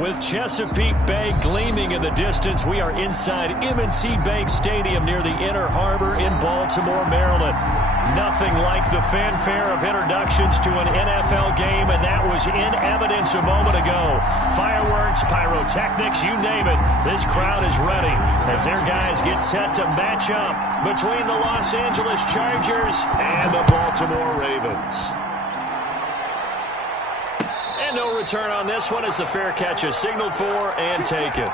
With Chesapeake Bay gleaming in the distance, we are inside M&T Bank Stadium near the Inner Harbor in Baltimore, Maryland. Nothing like the fanfare of introductions to an NFL game, and that was in evidence a moment ago. Fireworks, pyrotechnics, you name it. This crowd is ready as their guys get set to match up between the Los Angeles Chargers and the Baltimore Ravens. And no return on this one as the fair catch is signaled for and taken.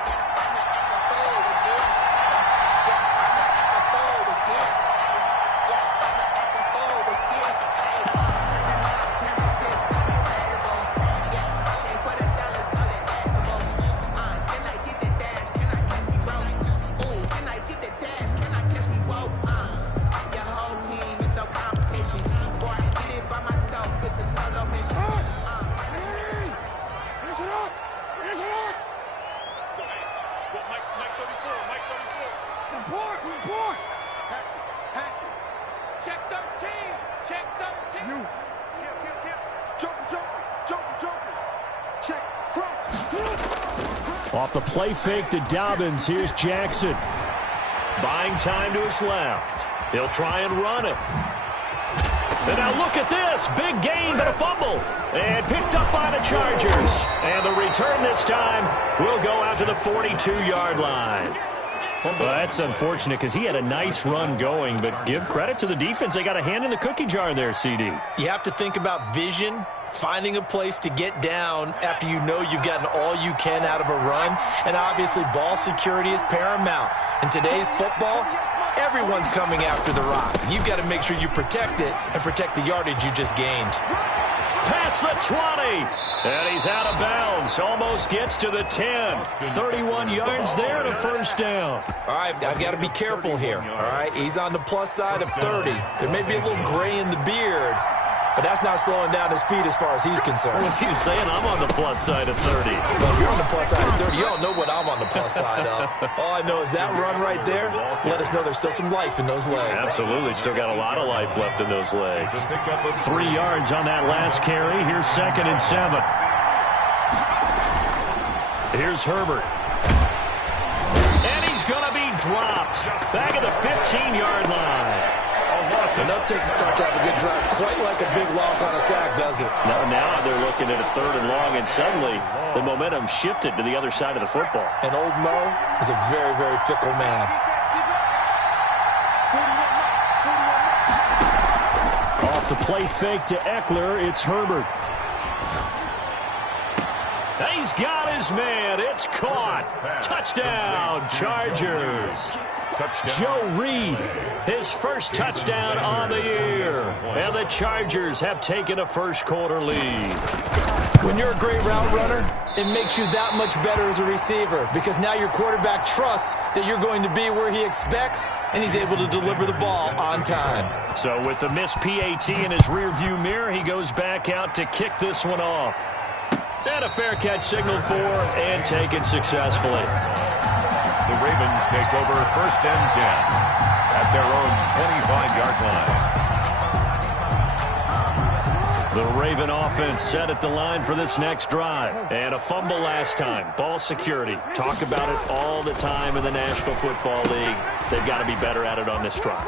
Off the play fake to Dobbins, here's Jackson. Buying time to his left. He'll try and run it. And now look at this. Big gain, but a fumble. And picked up by the Chargers. And the return this time will go out to the 42-yard line. Well, that's unfortunate because he had a nice run going, but give credit to the defense. They got a hand in the cookie jar there, CD. You have to think about vision, finding a place to get down after you know you've gotten all you can out of a run. And obviously, ball security is paramount. In today's football, everyone's coming after the rock. You've got to make sure you protect it and protect the yardage you just gained. Past the 20. And he's out of bounds. Almost gets to the 10. 31 yards there and a first down. All right, I've got to be careful here. All right, he's on the plus side of 30. There may be a little gray in the beard, but that's not slowing down his speed as far as he's concerned. What are you saying? I'm on the plus side of 30. Well, if you're on the plus side of 30, you don't know what I'm on the plus side of. All I know is that run right there let us know there's still some life in those legs. Absolutely. Still got a lot of life left in those legs. 3 yards on that last carry. Here's 2nd and 7. Here's Herbert. And he's going to be dropped. Back at the 15-yard line. Enough takes to start to have a good drive. Quite like a big loss on a sack, does it? Now they're looking at a 3rd and long, and suddenly the momentum shifted to the other side of the football. And old Mo is a very, very fickle man. Off the play fake to Eckler, it's Herbert. He's got his man. It's caught. Touchdown, Chargers. Joe Reed, his first touchdown on the year. And the Chargers have taken a first-quarter lead. When you're a great route runner, it makes you that much better as a receiver because now your quarterback trusts that you're going to be where he expects, and he's able to deliver the ball on time. So with the missed PAT in his rearview mirror, he goes back out to kick this one off. And a fair catch signaled for and taken successfully. The Ravens take over 1st and 10 at their own 25-yard line. The Raven offense set at the line for this next drive. And a fumble last time. Ball security. Talk about it all the time in the National Football League. They've got to be better at it on this drive.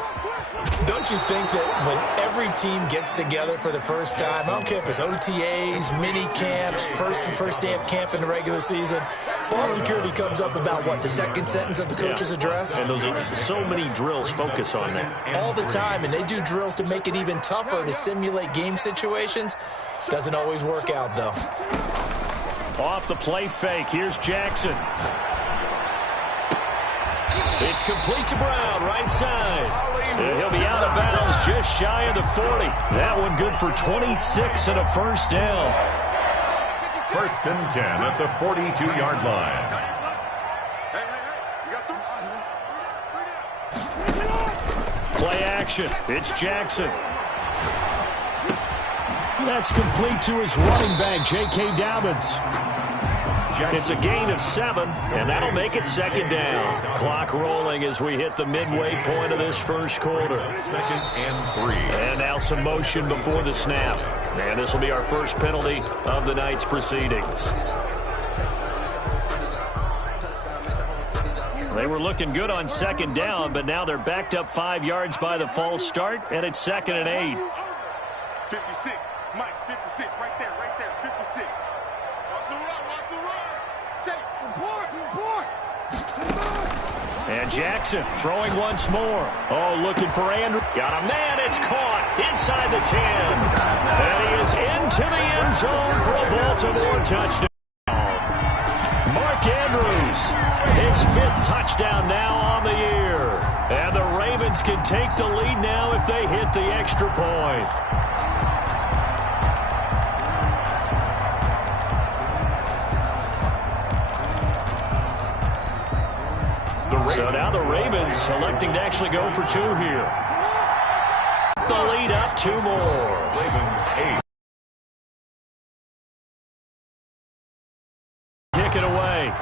Don't you think that when every team gets together for the first time, I don't care if it's OTAs, mini camps, first day of camp in the regular season, ball security comes up about, what, the second sentence of the coach's address? And those are so many drills focus on that. All the time, and they do drills to make it even tougher to simulate game situations. Doesn't always work out, though. Off the play fake, here's Jackson. It's complete to Brown, right side. And he'll be out of bounds just shy of the 40. That one good for 26 and a first down. 1st and 10 at the 42-yard line. Play action. It's Jackson. That's complete to his running back, J.K. Dobbins. It's a gain of 7, and that'll make it 2nd down. Clock rolling as we hit the midway point of this first quarter. 2nd and 3. And now some motion before the snap. And this will be our first penalty of the night's proceedings. They were looking good on second down, but now they're backed up 5 yards by the false start, and it's 2nd and 8. 56, Mike, 56, right there, 56. Watch the run. Say, report. And Jackson throwing once more. Oh, looking for Andrew. Got a man. It's caught inside the 10. And he is into the end zone for a Baltimore touchdown. Mark Andrews, his 5th touchdown now on the year. And the Ravens can take the lead now if they hit the extra point. So now the Ravens electing to actually go for 2 here. The lead up 2 more. Ravens 8. Kick it away.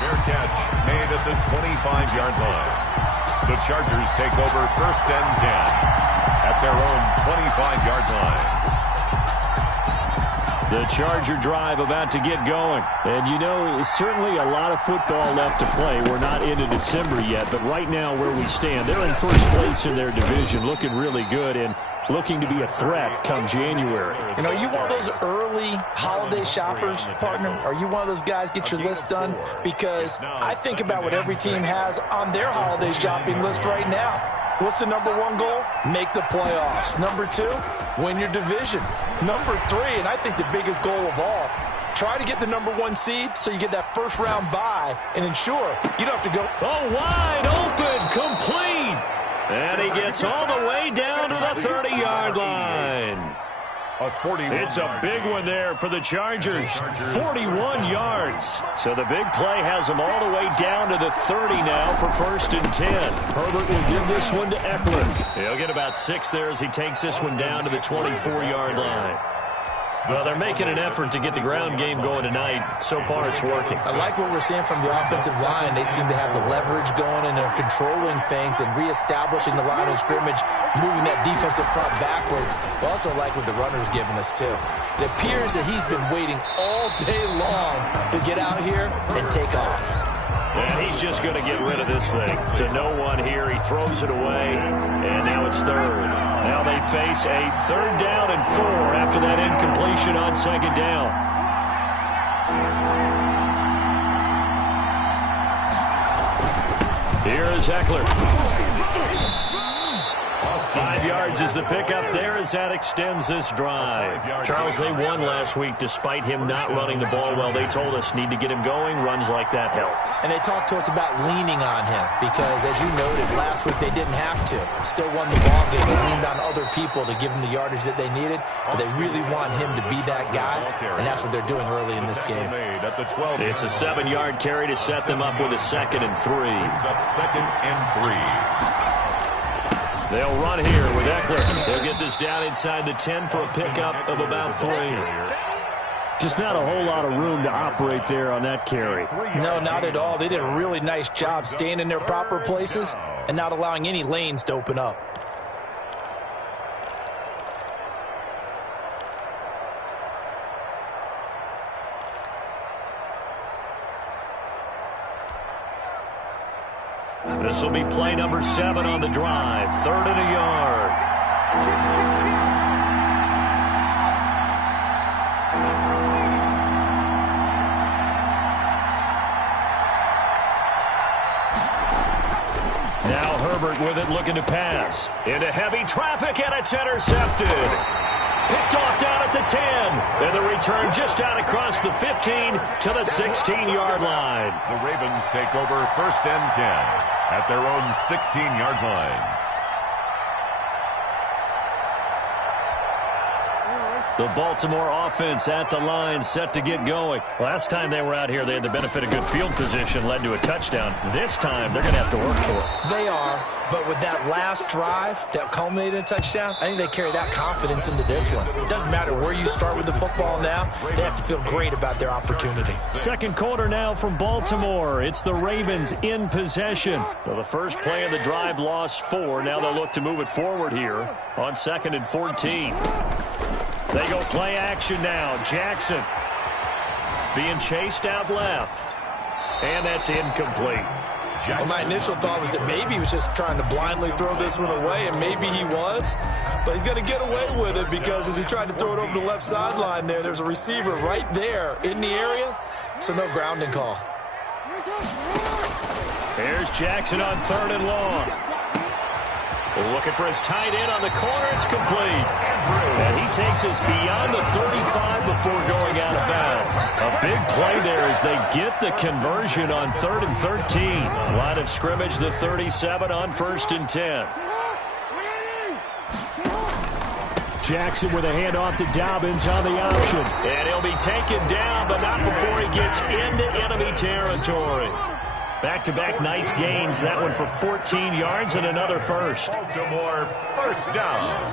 Fair catch made at the 25-yard line. The Chargers take over 1st and 10 at their own 25-yard line. The Charger drive about to get going. And, you know, certainly a lot of football left to play. We're not into December yet, but right now where we stand, they're in first place in their division, looking really good and looking to be a threat come January. You know, are you one of those early holiday shoppers, partner? Are you one of those guys get your list done? Because I think about what every team has on their holiday shopping list right now. What's the number 1 goal? Make the playoffs. Number 2, win your division. Number 3, and I think the biggest goal of all, try to get the number 1 seed so you get that first-round bye and ensure you don't have to go. Oh, wide open, complete. And he gets all the way down to the 30-yard line. It's a big one there for the Chargers. 41 yards. So the big play has them all the way down to the 30 now for 1st and 10. Herbert will give this one to Eckler. He'll get about 6 there as he takes this one down to the 24-yard line. Well, they're making an effort to get the ground game going tonight. So far, it's working. I like what we're seeing from the offensive line. They seem to have the leverage going, and they're controlling things and reestablishing the line of scrimmage, moving that defensive front backwards. I also like what the runner's giving us, too. It appears that he's been waiting all day long to get out here and take off. And he's just going to get rid of this thing. To no one here. He throws it away, and now it's 3rd. Now they face a 3rd down and 4 after that incompletion on 2nd down. Here is Eckler. 5 yards is the pickup there as that extends this drive. Charles, they won last week despite him not running the ball well. They told us need to get him going. Runs like that help. And they talked to us about leaning on him because, as you noted, last week they didn't have to. Still won the ball game. They leaned on other people to give them the yardage that they needed, but they really want him to be that guy, and that's what they're doing early in this game. It's a 7-yard carry to set them up with a 2nd and 3. Up 2nd and 3. They'll run here with Eckler. They'll get this down inside the 10 for a pickup of about 3. Just not a whole lot of room to operate there on that carry. No, not at all. They did a really nice job staying in their proper places and not allowing any lanes to open up. This will be play number 7 on the drive. 3rd and a yard. Now Herbert with it, looking to pass. Into heavy traffic, and it's intercepted. Picked off down at the 10. And the return just out across the 15 to the 16-yard line. The Ravens take over 1st and 10 at their own 16-yard line. The Baltimore offense at the line, set to get going. Last time they were out here, they had the benefit of good field position, led to a touchdown. This time, they're going to have to work for it. They are, but with that last drive that culminated in a touchdown, I think they carry that confidence into this one. It doesn't matter where you start with the football now. They have to feel great about their opportunity. Second quarter now from Baltimore. It's the Ravens in possession. So the first play of the drive lost 4. Now they'll look to move it forward here on 2nd and 14. They go play action now. Jackson. being chased out left. And that's incomplete. Well, my initial thought was that maybe he was just trying to blindly throw this one away, and maybe he was. But he's going to get away with it because as he tried to throw it over the left sideline there's a receiver right there in the area, so no grounding call. Here's Jackson on 3rd and long. Looking for his tight end on the corner. It's complete. And he takes us beyond the 35 before going out of bounds. A big play there as they get the conversion on 3rd and 13. Line of scrimmage, the 37 on 1st and 10. Jackson with a handoff to Dobbins on the option. And he'll be taken down, but not before he gets into enemy territory. Back-to-back nice gains. That one for 14 yards and another first. Baltimore first down.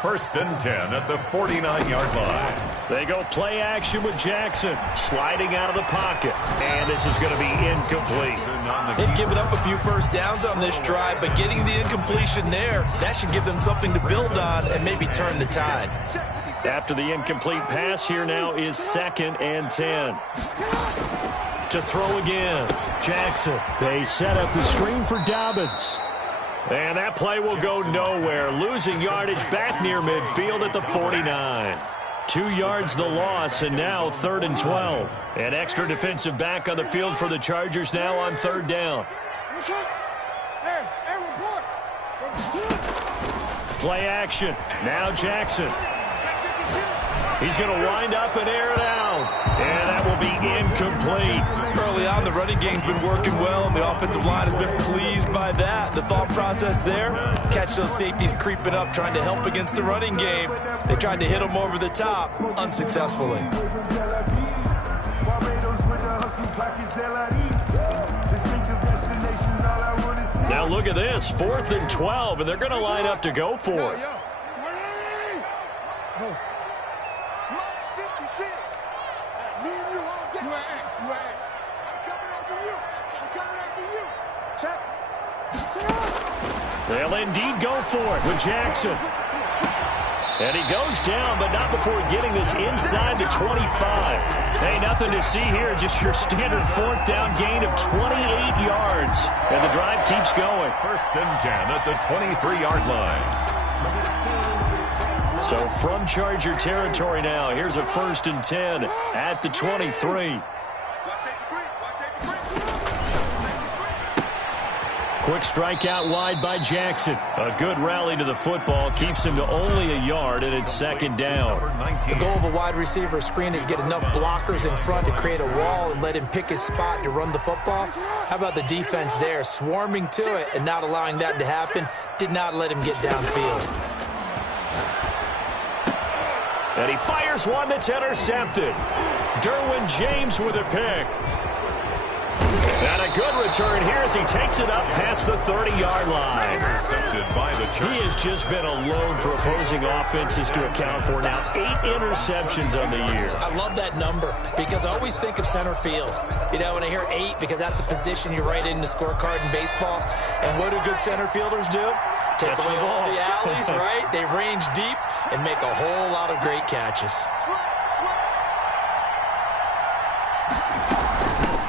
1st and 10 at the 49-yard line. They go play action with Jackson. Sliding out of the pocket. And this is going to be incomplete. They've given up a few first downs on this drive, but getting the incompletion there, that should give them something to build on and maybe turn the tide. After the incomplete pass, here now is 2nd and 10. To throw again. Jackson. They set up the screen for Dobbins. And that play will go nowhere. Losing yardage back near midfield at the 49. 2 yards the loss, and now 3rd and 12. An extra defensive back on the field for the Chargers now on 3rd down. Play action. Now Jackson. He's going to wind up and air it out. And that will be incomplete. Early on, the running game's been working well, and the offensive line has been pleased by that. The thought process there, catch those safeties creeping up, trying to help against the running game. They tried to hit them over the top, unsuccessfully. Now look at this, 4th and 12, and they're going to line up to go for it. They'll indeed go for it with Jackson. And he goes down, but not before getting this inside the 25. Hey, nothing to see here, just your standard 4th down gain of 28 yards. And the drive keeps going. 1st and 10 at the 23-yard line. So from Charger territory now, here's a 1st and 10 at the 23. Quick strike out wide by Jackson. A good rally to the football keeps him to only a yard, and it's 2nd down. The goal of a wide receiver screen is get enough blockers in front to create a wall and let him pick his spot to run the football. How about the defense there, swarming to it and not allowing that to happen? Did not let him get downfield. And he fires one that's intercepted. Derwin James with a pick. And a good return here as he takes it up past the 30-yard line. Intercepted by the Chargers. He has just been a load for opposing offenses to account for. Now 8 interceptions on the year. I love that number because I always think of center field. You know, when I hear 8, because that's the position you write in the scorecard in baseball. And what do good center fielders do? Take away all the alleys, right? They range deep and make a whole lot of great catches.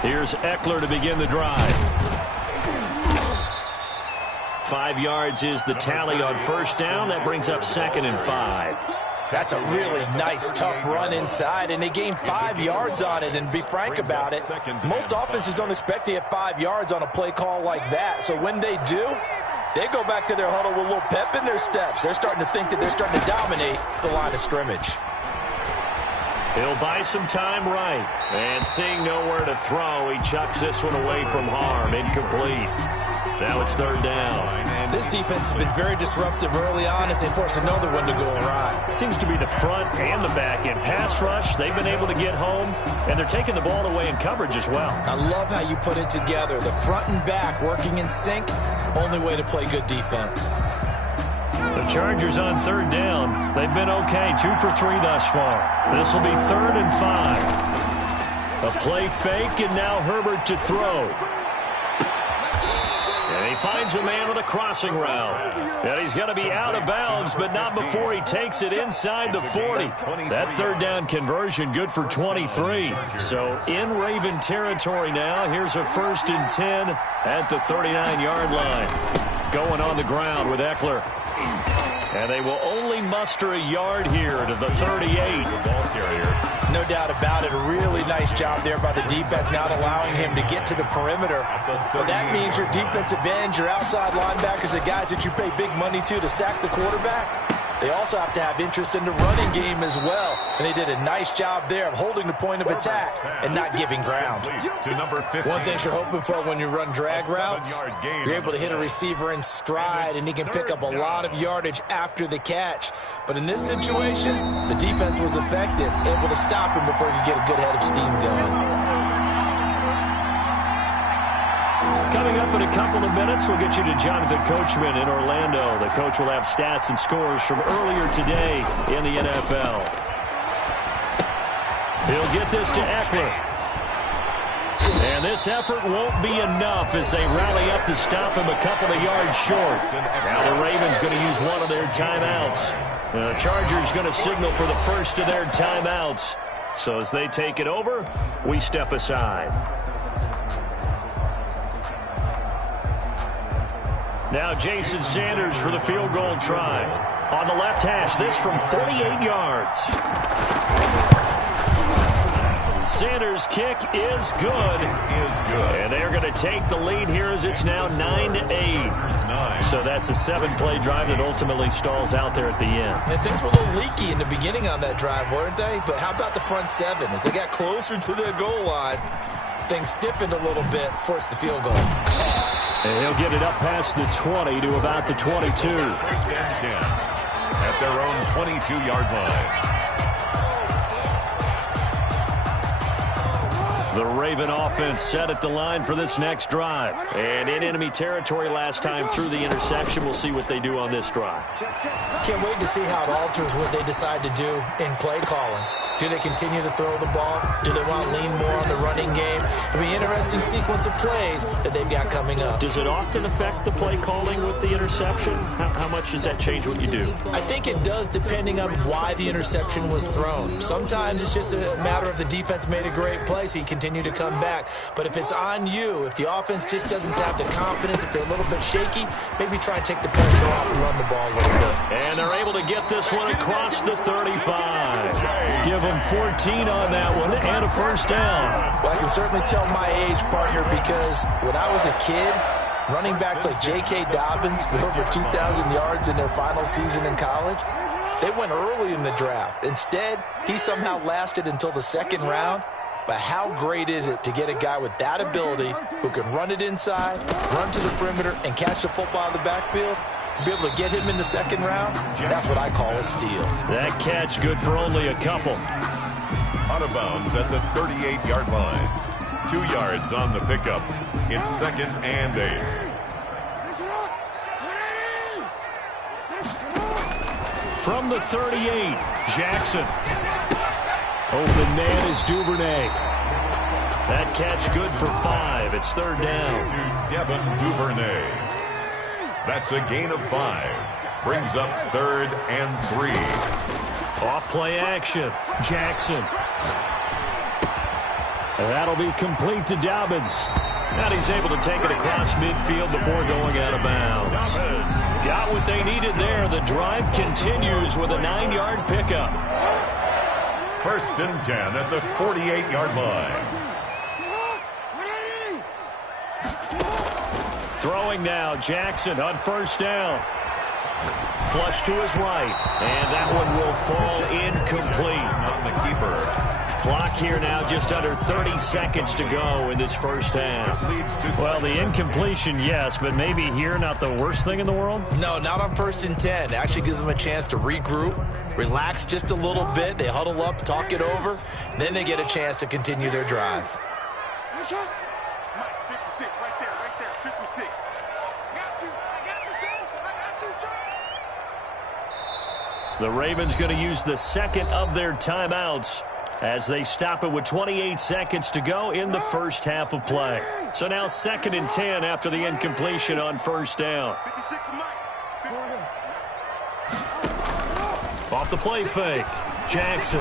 Here's Eckler to begin the drive. 5 yards is the tally on 1st down. That brings up 2nd and 5. That's a really nice, tough run inside, and they gained 5 yards on it. And to be frank about it, most offenses don't expect to get 5 yards on a play call like that. So when they do, they go back to their huddle with a little pep in their steps. They're starting to think that they're starting to dominate the line of scrimmage. He'll buy some time right. And seeing nowhere to throw, he chucks this one away from harm. Incomplete. Now it's 3rd down. This defense has been very disruptive early on as they force another one to go awry. Seems to be the front and the back end. Pass rush, they've been able to get home, and they're taking the ball away in coverage as well. I love how you put it together. The front and back working in sync, only way to play good defense. The Chargers on 3rd down. They've been okay, 2 for 3 thus far. This will be 3rd and 5. A play fake, and now Herbert to throw. And he He finds a man on the crossing route. And he's going to be out of bounds, but not before he takes it inside the 40. That third down conversion good for 23. So in Raven territory now. Here's a 1st and 10 at the 39-yard line. Going on the ground with Eckler. And they will only muster a yard here to the 38. The ball carrier. No doubt about it. A really nice job there by the defense, not allowing him to get to the perimeter. But that means your defensive ends, your outside linebackers, the guys that you pay big money to sack the quarterback, they also have to have interest in the running game as well. And they did a nice job there of holding the point of attack and not giving ground. One thing you're hoping for when you run drag routes, you're able to hit a receiver in stride, and he can pick up a lot of yardage after the catch. But in this situation, the defense was effective, able to stop him before he could get a good head of steam going. Coming up in a couple of minutes, we'll get you to Jonathan Coachman in Orlando. The coach will have stats and scores from earlier today in the NFL. He'll get this to Eckler. And this effort won't be enough as they rally up to stop him a couple of yards short. Now the Ravens going to use one of their timeouts. The Chargers going to signal for the first of their timeouts. So as they take it over, we step aside. Now Jason Sanders for the field goal try. On the left hash, this from 48 yards. Sanders' kick is good. And they're going to take the lead here as it's now 9-8. So that's a 7-play drive that ultimately stalls out there at the end. And things were a little leaky in the beginning on that drive, weren't they? But how about the front seven? As they got closer to the goal line, things stiffened a little bit, forced the field goal. And he'll get it up past the 20 to about the 22. 1st and 10 at their own 22-yard line. The Raven offense set at the line for this next drive. And in enemy territory last time through the interception. We'll see what they do on this drive. Can't wait to see how it alters what they decide to do in play calling. Do they continue to throw the ball? Do they want to lean more on the running game? It'll be an interesting sequence of plays that they've got coming up. Does it often affect the play calling with the interception? How much does that change what you do? I think it does, depending on why the interception was thrown. Sometimes it's just a matter of the defense made a great play, so you continue to come back. But if it's on you, if the offense just doesn't have the confidence, if they're a little bit shaky, maybe try and take the pressure off and run the ball a little bit. And they're able to get this one across the 35. Give them 14 on that one and a first down. Well, I can certainly tell my age, partner, because when I was a kid, running backs like J.K. Dobbins with over 2,000 yards in their final season in college, they went early in the draft. Instead, he somehow lasted until the 2nd round. But how great is it to get a guy with that ability who can run it inside, run to the perimeter, and catch the football in the backfield? To be able to get him in the 2nd round, that's what I call a steal. That catch good for only a couple. Out of bounds at the 38-yard line. 2 yards on the pickup. It's 2nd and 8. From the 38, Jackson. Open man is Duvernay. That catch good for 5. It's 3rd down. To Devin Duvernay. That's a gain of 5. Brings up 3rd and 3. Off play action. Jackson. And that'll be complete to Dobbins. And he's able to take it across midfield before going out of bounds. Got what they needed there. The drive continues with a 9-yard pickup. 1st and 10 at the 48-yard line. Throwing now, Jackson on 1st down. Flush to his right, and that one will fall incomplete. On the keeper. Clock here now, just under 30 seconds to go in this first half. Well, the incompletion, yes, but maybe here not the worst thing in the world? No, not on 1st and 10. It actually gives them a chance to regroup, relax just a little bit. They huddle up, talk it over, and then they get a chance to continue their drive. 56, right there, 56. I got you, sir. The Ravens going to use the 2nd of their timeouts as they stop it with 28 seconds to go in the first half of play. So now 2nd and 10 after the incompletion on first down. Off the play fake, Jackson.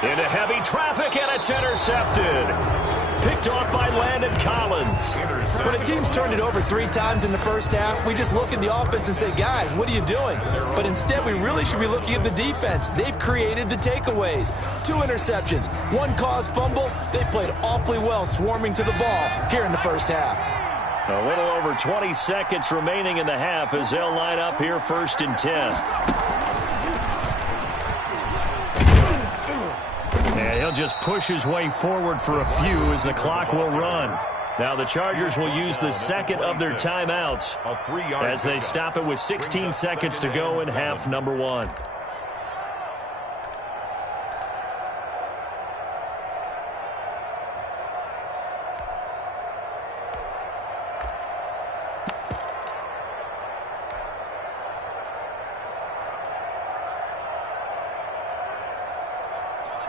Into heavy traffic, and it's intercepted. Picked off by Landon Collins. When a team's turned it over 3 times in the first half, we just look at the offense and say, guys, what are you doing? But instead, we really should be looking at the defense. They've created the takeaways. 2 interceptions, 1 caused fumble. They played awfully well swarming to the ball here in the first half. A little over 20 seconds remaining in the half as they'll line up here 1st and 10. And he'll just push his way forward for a few as the clock will run. Now the Chargers will use the second of their timeouts as they stop it with 16 seconds to go in half number 1.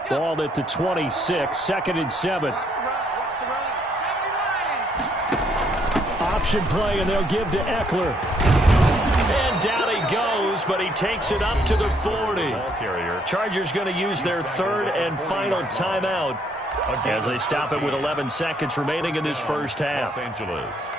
Ball at the 26, 2nd and 7. Option play, and they'll give to Eckler. And down he goes, but he takes it up to the 40. Chargers going to use their 3rd and final timeout as they stop it with 11 seconds remaining in this first half. Los Angeles.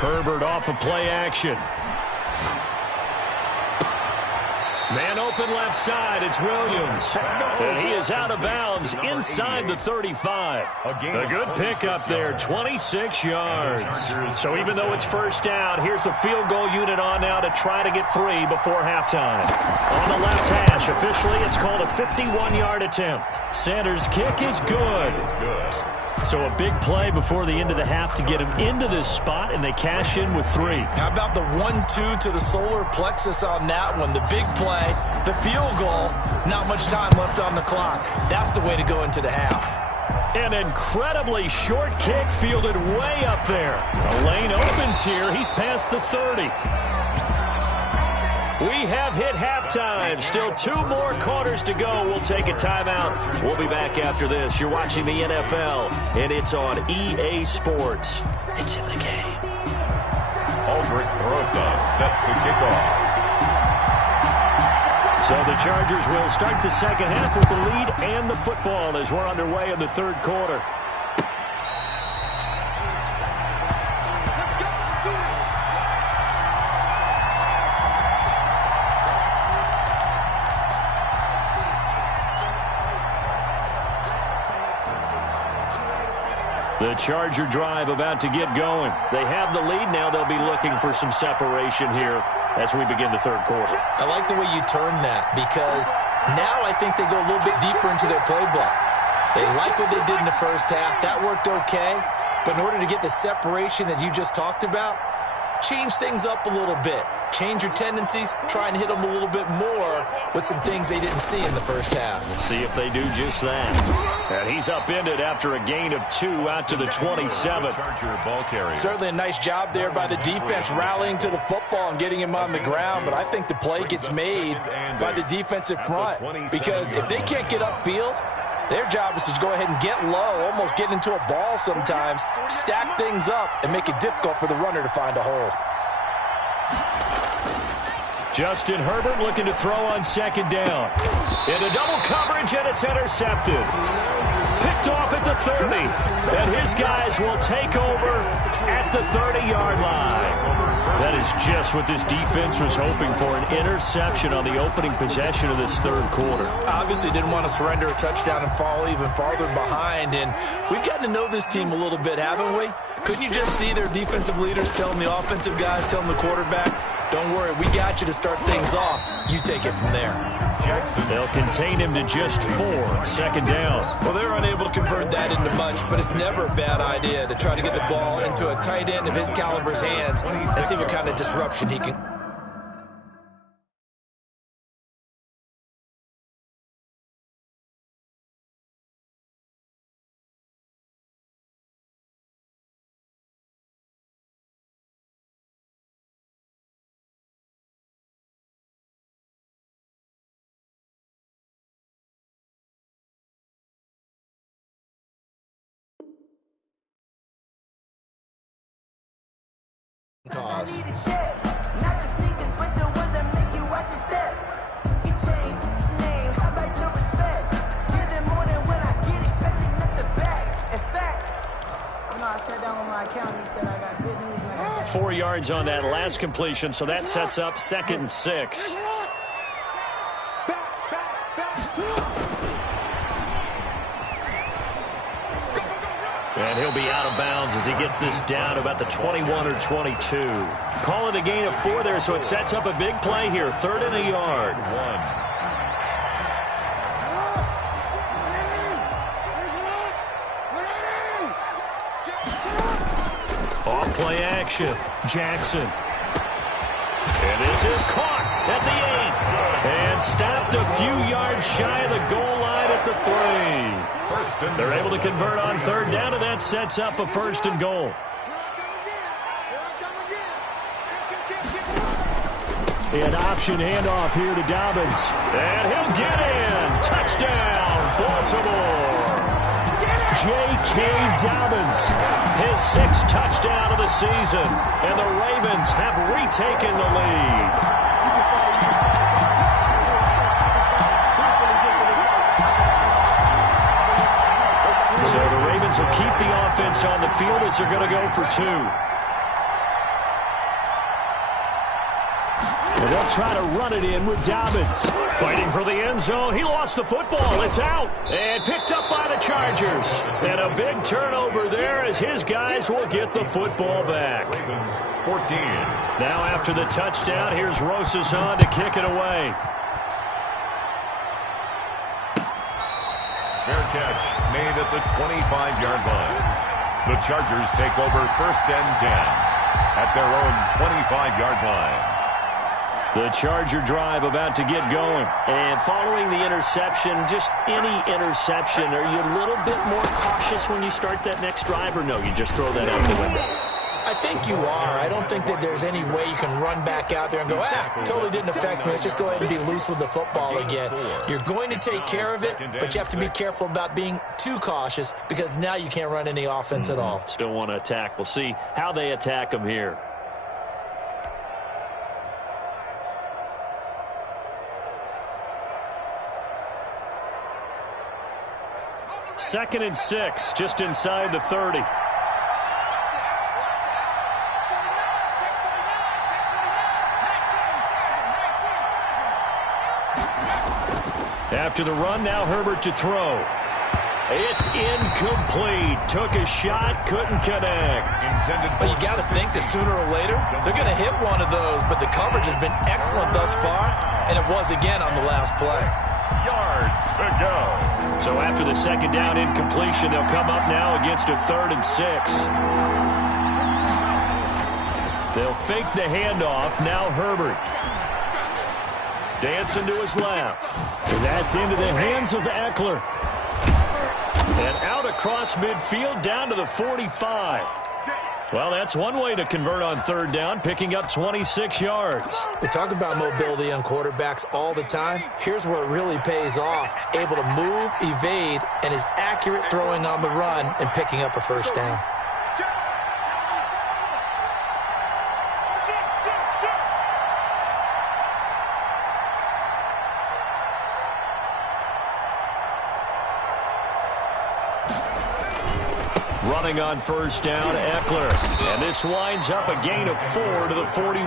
Herbert off of play action. Man open left side, it's Williams. And he is out of bounds inside the 35. A good pickup there, 26 yards. So even though it's first down, here's the field goal unit on now to try to get 3 before halftime. On the left hash, officially it's called a 51-yard attempt. Sanders' kick is good. So a big play before the end of the half to get him into this spot, and they cash in with 3. How about the 1-2 to the solar plexus on that one? The big play, the field goal, not much time left on the clock. That's the way to go into the half. An incredibly short kick fielded way up there. The lane opens here. He's past the 30. We have hit halftime. Still 2 more quarters to go. We'll take a timeout. We'll be back after this. You're watching the NFL, and it's on EA Sports. It's in the game. Aldrich Rosa set to kick off. So the Chargers will start the second half with the lead and the football as we're underway in the 3rd quarter. The Charger drive about to get going. They have the lead. Now they'll be looking for some separation here as we begin the 3rd quarter. I like the way you turn that because now I think they go a little bit deeper into their playbook. They like what they did in the first half. That worked okay. But in order to get the separation that you just talked about, change things up a little bit. Change your tendencies, try and hit them a little bit more with some things they didn't see in the first half. We'll see if they do just that. And he's upended after a gain of 2 out to the 27. Certainly a nice job there by the defense rallying to the football and getting him on the ground, but I think the play gets made by the defensive front because if they can't get upfield, their job is to go ahead and get low, almost get into a ball sometimes, stack things up, and make it difficult for the runner to find a hole. Justin Herbert looking to throw on 2nd down. Into double coverage, and it's intercepted. Picked off at the 30. And his guys will take over at the 30-yard line. That is just what this defense was hoping for, an interception on the opening possession of this 3rd quarter. Obviously didn't want to surrender a touchdown and fall even farther behind, and we've gotten to know this team a little bit, haven't we? Couldn't you just see their defensive leaders telling the offensive guys, telling the quarterback, don't worry, we got you to start things off. You take it from there. They'll contain him to just 4, 2nd down. Well, they're unable to convert that into much, but it's never a bad idea to try to get the ball into a tight end of his caliber's hands and see what kind of disruption he can Cause. I sat down with my accountant. He said I got good news. And I got 4 yards on that last completion, so that sets up 2nd and 6. And he'll be out of bounds as he gets this down to about the 21 or 22. Call it a gain of 4 there, so it sets up a big play here. 3rd and a yard. Off play action. Jackson. And this is caught at the 8. And stopped a few yards shy of the goal line at the 3. They're able to convert on 3rd down, and that sets up a 1st and goal. An option handoff here to Dobbins. And he'll get in. Touchdown, Baltimore. J.K. Dobbins, his 6th touchdown of the season, and the Ravens have retaken the lead. So the Ravens will keep the offense on the field as they're going to go for 2. And they'll try to run it in with Dobbins. Fighting for the end zone. He lost the football. It's out. And picked up by the Chargers. And a big turnover there as his guys will get the football back. 14. Now after the touchdown, here's Rosas on to kick it away. Fair catch made at the 25-yard line. The Chargers take over 1st and 10 at their own 25-yard line. The Charger drive about to get going. And following the interception, just any interception, are you a little bit more cautious when you start that next drive, or no, you just throw that out the window? I think you are. I don't think that there's any way you can run back out there and go, totally didn't affect me. Let's just go ahead and be loose with the football again. You're going to take care of it, but you have to be careful about being too cautious because now you can't run any offense at all. Still want to attack. We'll see how they attack them here. 2nd and 6, just inside the 30. After the run, now Herbert to throw. It's incomplete. Took a shot, couldn't connect. Well, you got to think that sooner or later, they're going to hit one of those, but the coverage has been excellent thus far, and it was again on the last play. Yards to go. So after the 2nd down incompletion, they'll come up now against a 3rd and 6. They'll fake the handoff. Now Herbert. Dancing to his left. And that's into the hands of Eckler. And out across midfield down to the 45. Well, that's one way to convert on 3rd down, picking up 26 yards. We talk about mobility on quarterbacks all the time. Here's where it really pays off. Able to move, evade, and is accurate throwing on the run and picking up a 1st down. Running on 1st down, Eckler. And this winds up a gain of 4 to the 41.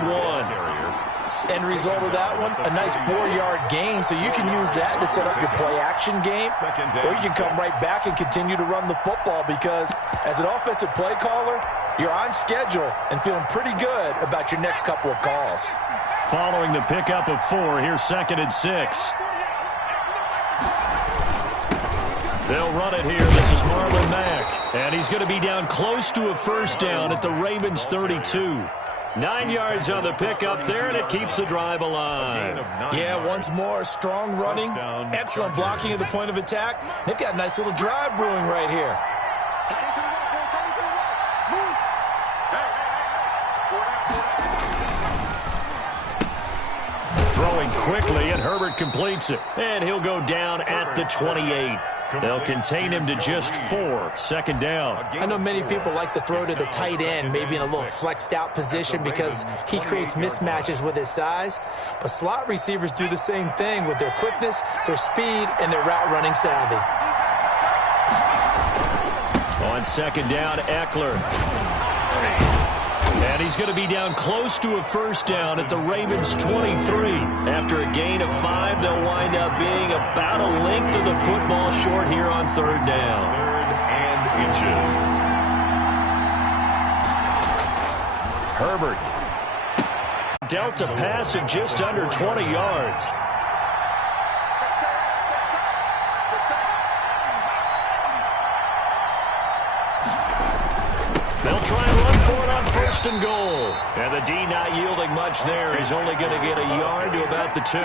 End result of that one, a nice 4-yard gain, so you can use that to set up your play-action game, or you can come right back and continue to run the football because as an offensive play caller, you're on schedule and feeling pretty good about your next couple of calls. Following the pickup of 4, here's 2nd and 6. They'll run it here. This is Marlon Mack. And he's going to be down close to a 1st down at the Ravens 32. 9 yards on the pickup there, and it keeps the drive alive. Yeah, once more, strong running, excellent blocking at the point of attack. They've got a nice little drive brewing right here. Throwing quickly, and Herbert completes it. And he'll go down at the 28. They'll contain him to just 4. Second down. I know many people like to throw to the tight end, maybe in a little flexed out position because he creates mismatches with his size. But slot receivers do the same thing with their quickness, their speed, and their route running savvy. On second down, Eckler. And he's going to be down close to a first down at the Ravens' 23. After a gain of 5, they'll wind up being about a length of the football short here on third down. 3rd and inches. Herbert. Dealt a pass of just under 20 yards. They'll try and run for it on 1st and goal. And the D not yielding much there. He's only going to get a yard to about the 2.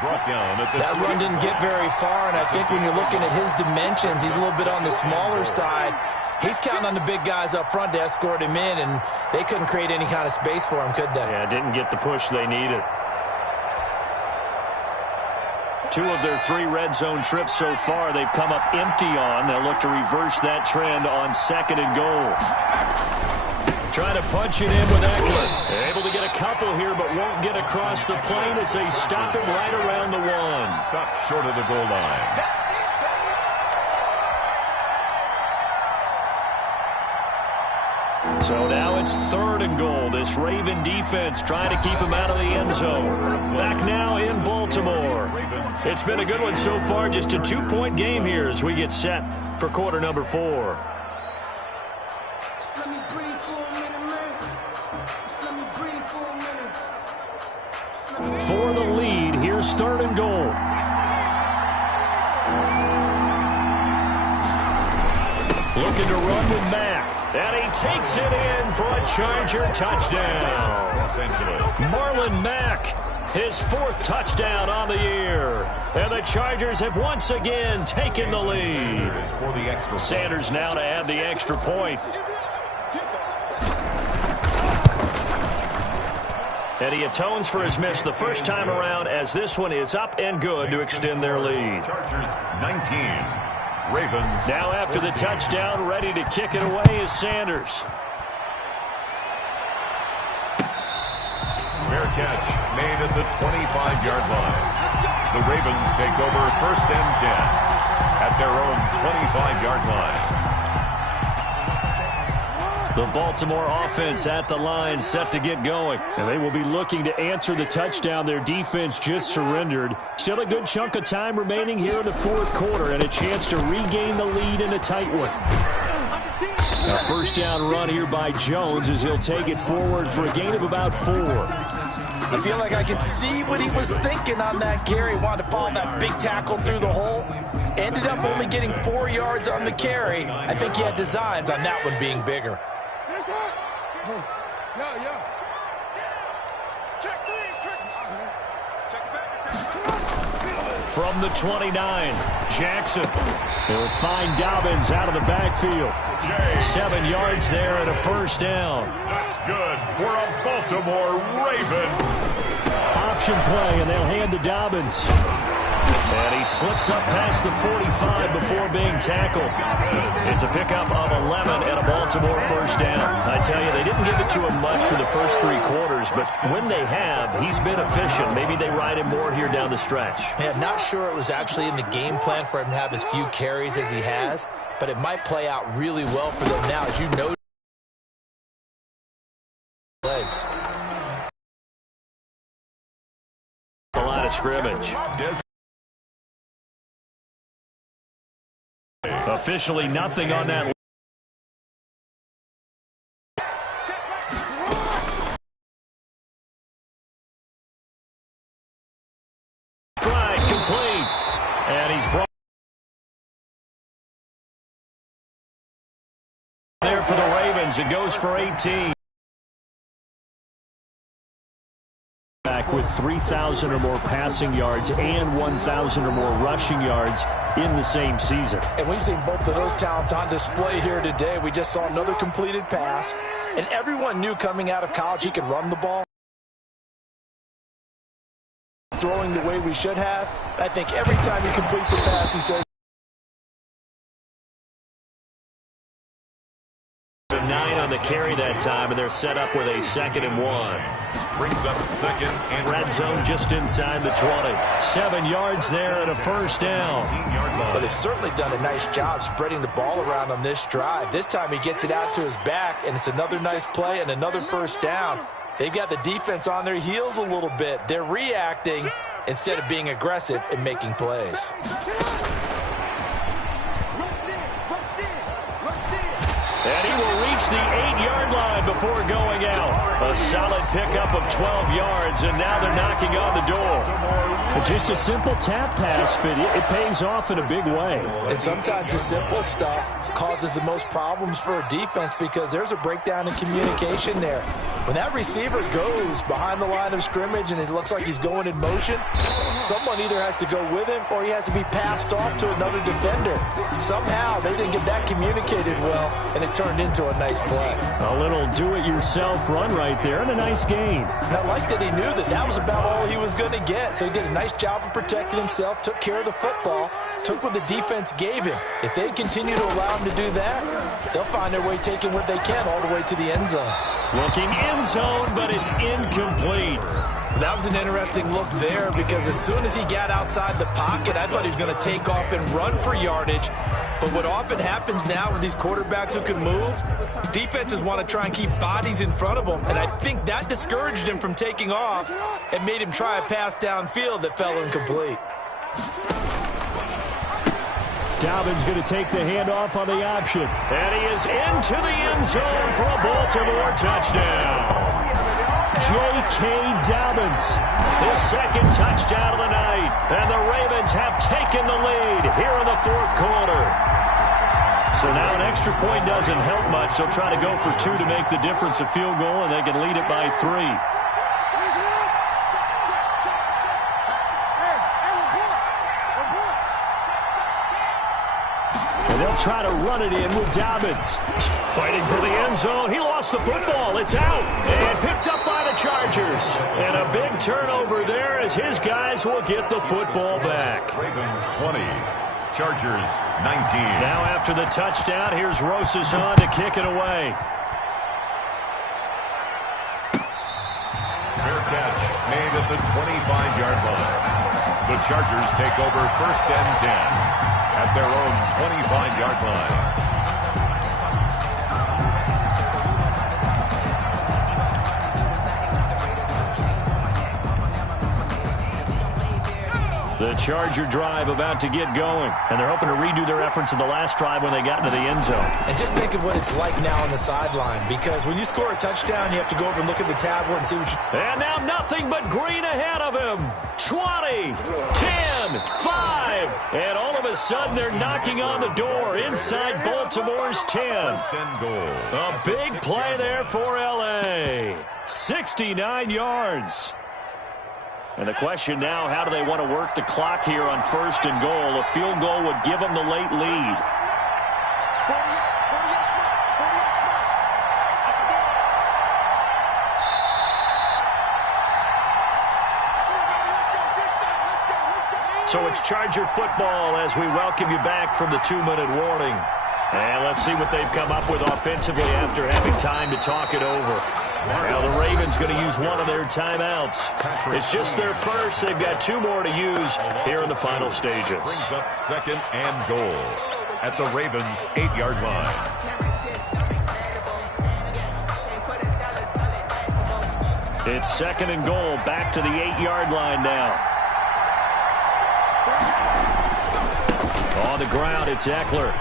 Brought down at the That run didn't get very far, and I think when you're looking at his dimensions, he's a little bit on the smaller side. He's counting on the big guys up front to escort him in, and they couldn't create any kind of space for him, could they? Yeah, didn't get the push they needed. 2 of their 3 red zone trips so far, they've come up empty on. They'll look to reverse that trend on 2nd and goal. Trying to punch it in with Eckler. Able to get a couple here, but won't get across the plane as they stop him right around the 1. Stop short of the goal line. So now it's 3rd and goal. This Raven defense trying to keep him out of the end zone. Back now in Baltimore. It's been a good one so far. Just a 2-point game here as we get set for quarter number 4. Let me breathe for a minute, man. Let me breathe for a minute. For the lead, here's 3rd and goal. Looking to run with Mack. And he takes it in for a Charger touchdown. Los Angeles. Marlon Mack, his 4th touchdown on the year. And the Chargers have once again taken the lead. For the extra Sanders now to add the extra point. And he atones for his miss the first time around as this one is up and good to extend their lead. Chargers 19. Ravens. Now after the touchdown, ready to kick it away is Sanders. Fair catch made at the 25-yard line. The Ravens take over 1st and 10 at their own 25-yard line. The Baltimore offense at the line, set to get going. And they will be looking to answer the touchdown their defense just surrendered. Still a good chunk of time remaining here in the 4th quarter and a chance to regain the lead in a tight one. A 1st down run here by Jones as he'll take it forward for a gain of about 4. I feel like I can see what he was thinking on that carry. Wanted to follow that big tackle through the hole. Ended up only getting 4 yards on the carry. I think he had designs on that one being bigger. From the 29, Jackson. He'll find Dobbins out of the backfield. 7 yards there and a 1st down. That's good for a Baltimore Raven. Option play, and they'll hand to Dobbins. And he slips up past the 45 before being tackled. It's a pickup of 11 and a Baltimore 1st down. I tell you, they didn't give it to him much for the first 3 quarters, but when they have, he's been efficient. Maybe they ride him more here down the stretch. Yeah, not sure it was actually in the game plan for him to have as few carries as he has, but it might play out really well for them now, as you know. Legs. The line of scrimmage. Officially nothing on that. Stride complete. And he's brought there for the Ravens. It goes for 18. Back with 3,000 or more passing yards and 1,000 or more rushing yards in the same season. And we've seen both of those talents on display here today. We just saw another completed pass, and everyone knew coming out of college he could run the ball. Throwing the way we should have. I think every time he completes a pass, he says, a 9 on the carry that time, and they're set up with a 2nd and 1. Brings up 2nd and Red zone just inside the 20. 7 yards there and a first down. But they've certainly done a nice job spreading the ball around on this drive. This time he gets it out to his back, and it's another nice play and another first down. They've got the defense on their heels a little bit. They're reacting instead of being aggressive and making plays. And he will reach the 8-yard line before going out. A solid pickup of 12 yards, and now they're knocking on the door. Just a simple tap pass, but it pays off in a big way. And sometimes the simple stuff causes the most problems for a defense because there's a breakdown in communication there. When that receiver goes behind the line of scrimmage and it looks like he's going in motion, someone either has to go with him or he has to be passed off to another defender. Somehow they didn't get that communicated well, and it turned into a nice play. A little do-it-yourself run right there and a nice gain. And I like that he knew that that was about all he was going to get, so he did a nice job of protecting himself, took care of the football, took what the defense gave him. If they continue to allow him to do that, they'll find their way taking what they can all the way to the end zone. Looking end zone, but it's incomplete. That was an interesting look there because as soon as he got outside the pocket, I thought he was going to take off and run for yardage. But what often happens now with these quarterbacks who can move, defenses want to try and keep bodies in front of them. And I think that discouraged him from taking off and made him try a pass downfield that fell incomplete. Dobbins going to take the handoff on the option. And he is into the end zone for a Baltimore touchdown. J.K. Dobbins, his 2nd touchdown of the night. And the Ravens have taken the lead here in the 4th quarter. So now an extra point doesn't help much. They'll try to go for 2 to make the difference a field goal, and they can lead it by 3. And they'll try to run it in with Dobbins. Fighting for the end zone. He lost the football. It's out. And picked up by the Chargers. And a big turnover there as his guys will get the football back. Ravens 20, Chargers 19. Now after the touchdown, here's Rosas on to kick it away. Fair catch made at the 25-yard line. The Chargers take over 1st and 10 at their own 25-yard line. The Charger drive about to get going, and they're hoping to redo their efforts in the last drive when they got into the end zone. And just think of what it's like now on the sideline, because when you score a touchdown, you have to go over and look at the tablet and see what you... And now nothing but green ahead of him. 20, 10, 5. And all of a sudden, they're knocking on the door inside Baltimore's 10. A big play there for L.A. 69 yards. And the question now, how do they want to work the clock here on 1st and goal? A field goal would give them the late lead. So it's Charger football as we welcome you back from the 2-minute warning. And let's see what they've come up with offensively after having time to talk it over. Now the Ravens going to use one of their timeouts. It's just their first. They've got 2 more to use here in the final stages. Brings up 2nd and goal at the Ravens' 8-yard line. It's 2nd and goal, back to the 8-yard line now. On the ground, it's Eckler.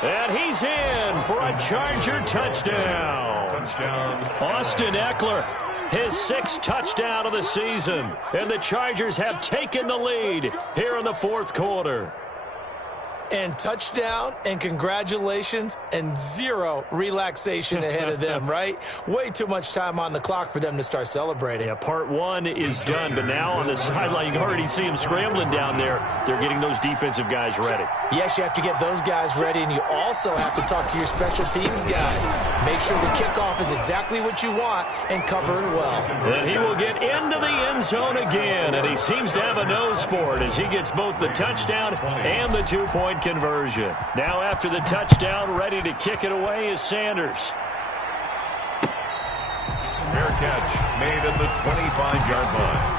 And he's in for a Charger touchdown. Austin Eckler, his 6th touchdown of the season. And the Chargers have taken the lead here in the 4th quarter. And touchdown and congratulations and 0 relaxation ahead of them, right? Way too much time on the clock for them to start celebrating. Yeah, part 1 is done, but now on the sideline, you can already see them scrambling down there. They're getting those defensive guys ready. Yes, you have to get those guys ready, and you also have to talk to your special teams guys. Make sure the kickoff is exactly what you want and cover it well. And he will get into the end zone again, and he seems to have a nose for it as he gets both the touchdown and the 2-point 2-point conversion. Now after the touchdown, ready to kick it away is Sanders. Fair catch made at the 25-yard line.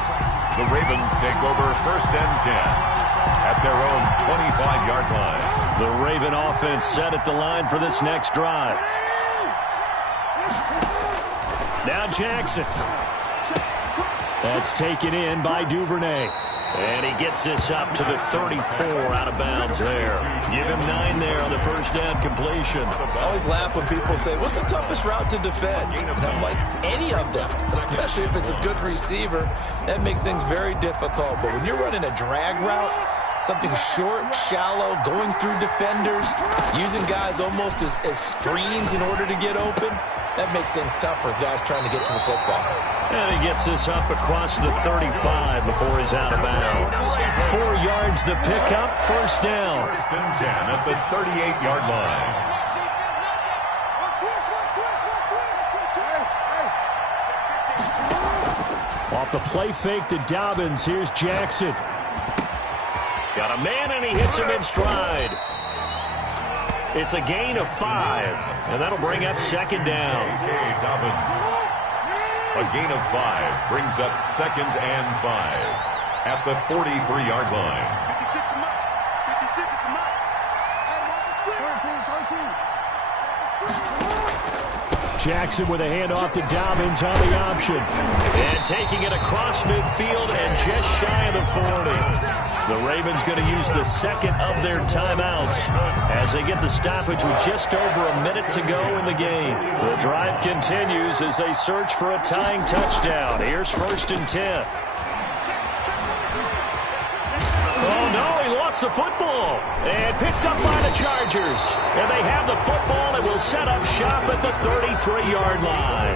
The Ravens take over 1st and 10 at their own 25-yard line. The Raven offense set at the line for this next drive. Now Jackson. That's taken in by Duvernay. And he gets this up to the 34 out of bounds there. Give him 9 there on the first down completion. I always laugh when people say, what's the toughest route to defend? And I'm like, any of them, especially if it's a good receiver. That makes things very difficult. But when you're running a drag route, something short, shallow, going through defenders, using guys almost as screens in order to get open, that makes things tough for guys trying to get to the football. And he gets this up across the 35 before he's out of bounds. 4 yards the pickup, first down. 1st and 10 at the 38-yard line. Off the play fake to Dobbins, here's Jackson. Got a man and he hits him in stride. It's a gain of 5, and that'll bring up second down. Dobbins. A gain of 5 brings up 2nd and 5 at the 43-yard line. 56 is mine. 56 is mine. Hey, watch the screen. Jackson with a handoff to Dobbins on the option. And taking it across midfield and just shy of the 40. The Ravens going to use the second of their timeouts as they get the stoppage with just over a minute to go in the game. The drive continues as they search for a tying touchdown. Here's 1st and 10. Oh, no, he lost the football. And picked up by the Chargers. And they have the football and will set up shop at the 33-yard line.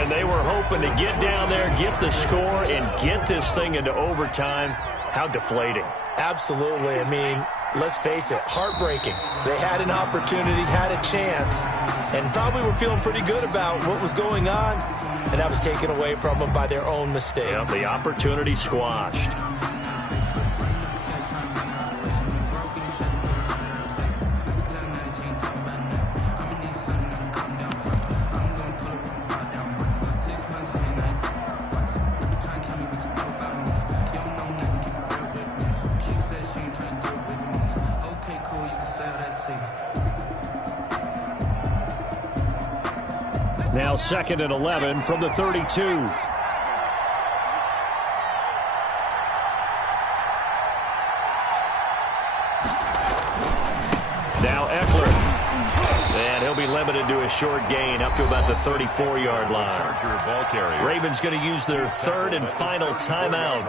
And they were hoping to get down there, get the score, and get this thing into overtime. How deflating. Absolutely. I mean, let's face it, heartbreaking. They had an opportunity, had a chance, and probably were feeling pretty good about what was going on, and that was taken away from them by their own mistake. Yeah, the opportunity squashed. Now 2nd and 11 from the 32. Now Eckler. And he'll be limited to a short gain up to about the 34-yard line. Ravens going to use their 3rd and final timeout.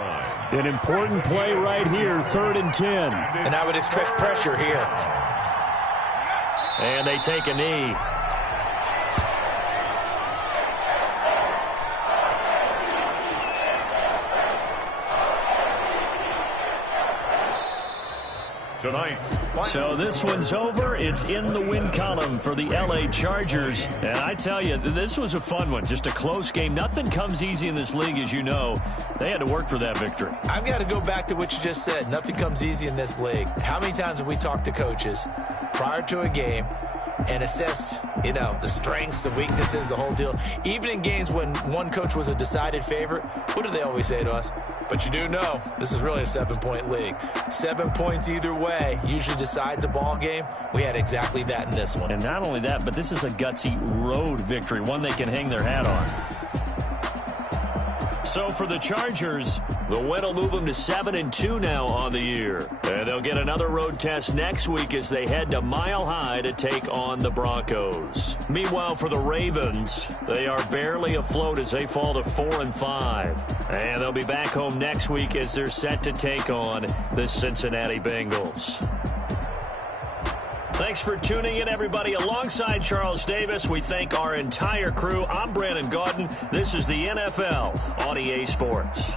An important play right here, 3rd and 10. And I would expect pressure here. And they take a knee. So this one's over. It's in the win column for the LA Chargers. And I tell you, this was a fun one. Just a close game. Nothing comes easy in this league, as you know. They had to work for that victory. I've got to go back to what you just said. Nothing comes easy in this league. How many times have we talked to coaches prior to a game and assessed, the strengths, the weaknesses, the whole deal? Even in games when one coach was a decided favorite, what do they always say to us? But you do know this is really a 7-point league. 7 points either way usually decides a ball game. We had exactly that in this one. And not only that, but this is a gutsy road victory, one they can hang their hat on. So for the Chargers, the win will move them to 7-2 now on the year. And they'll get another road test next week as they head to Mile High to take on the Broncos. Meanwhile, for the Ravens, they are barely afloat as they fall to 4-5. And they'll be back home next week as they're set to take on the Cincinnati Bengals. Thanks for tuning in, everybody. Alongside Charles Davis, we thank our entire crew. I'm Brandon Gaudin. This is the NFL on EA Sports.